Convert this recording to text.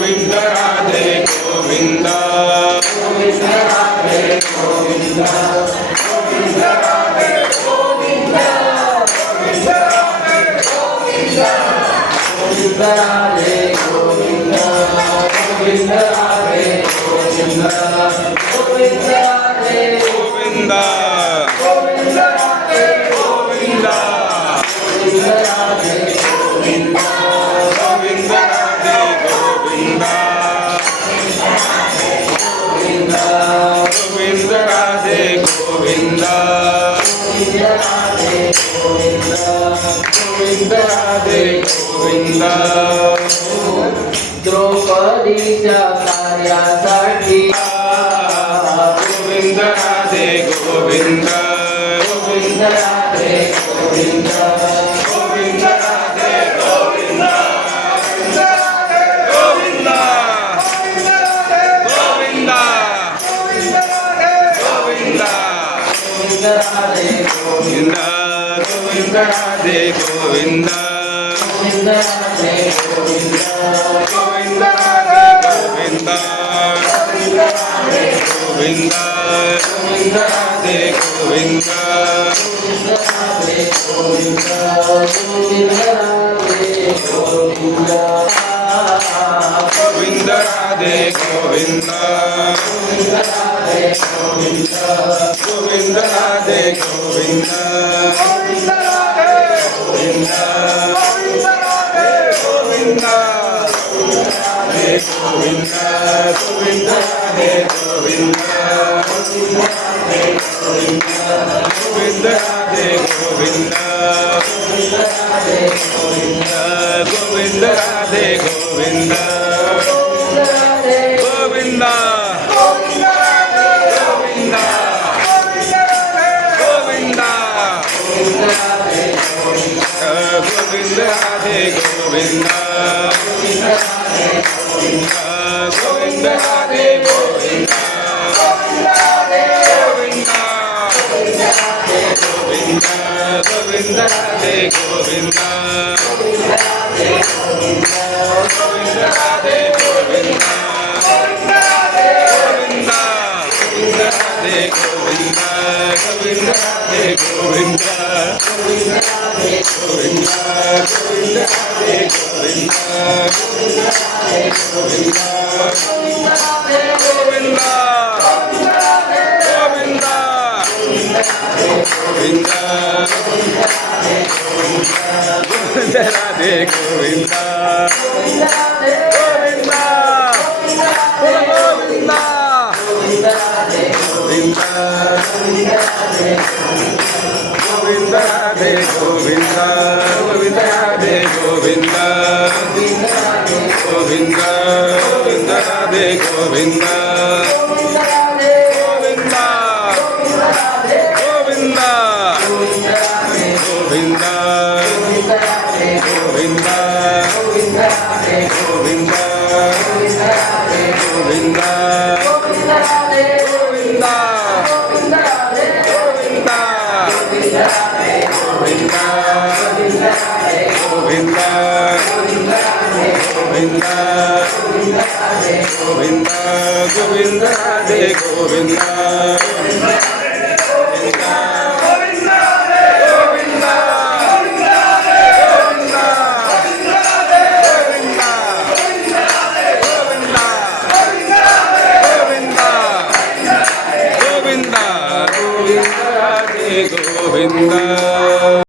गोविंद राधे गोविंद गोविंद राधे गोविंद गोविंद राधे गोविंद गोविंद राधे गोविंद गोविंद राधे गोविंद गोविंद राधे गोविंद गोविंद राधे गोविंद गोविंद राधे गोविंद गोविंद राधे गोविंद गोविंद राधे गोविंद गोविंद राधे गोविंद गोविंद राधे गोविंद द्रौपदीच्या कार्यासाठी गोविंद राधे गोविंद गोविंद राधे गोविंद गोविंद राधे गोविंद गोविंद गोविंद गोविंद गोविंद राधे गोविंद गोविंद राधे गोविंद गोविंद राधे गोविंद गोविंद राधे गोविंद गोविंद राधे गोविंद गोविंद राधे गोविंद गोविंद गोविंद राधे गोविंद गोविंद राधे गोविंद गोविंद राधे गोविंद गोविंद राधे गोविंद गोविंद राधे गोविंद गोविंद गोविंद राधे गोविंद गोविंद राधे गोविंद गोविंद राधे गोविंद गोविंद गोविंद राधे गोविंद गोविंद राधे गोविंद गोविंद गोविंद राधे गोविंद गोविंद राधे गोविंद गोविंद राधे गोविंद गोविंद राधे गोविंद गोविंद राधे गोविंद गोविंद राधे गोविंद गोविंद राधे गोविंद गोविंद गोविंद राधे गोविंद गोविंद गोविंद गोविंद राधे गोविंद गोविंद राधे गोविंद गोविंद गोविंद राधे गोविंद गोविंद गोविंद गोविंद गोविंद गोविंद गोविंद गोविंद राधे गोविंद गोविंद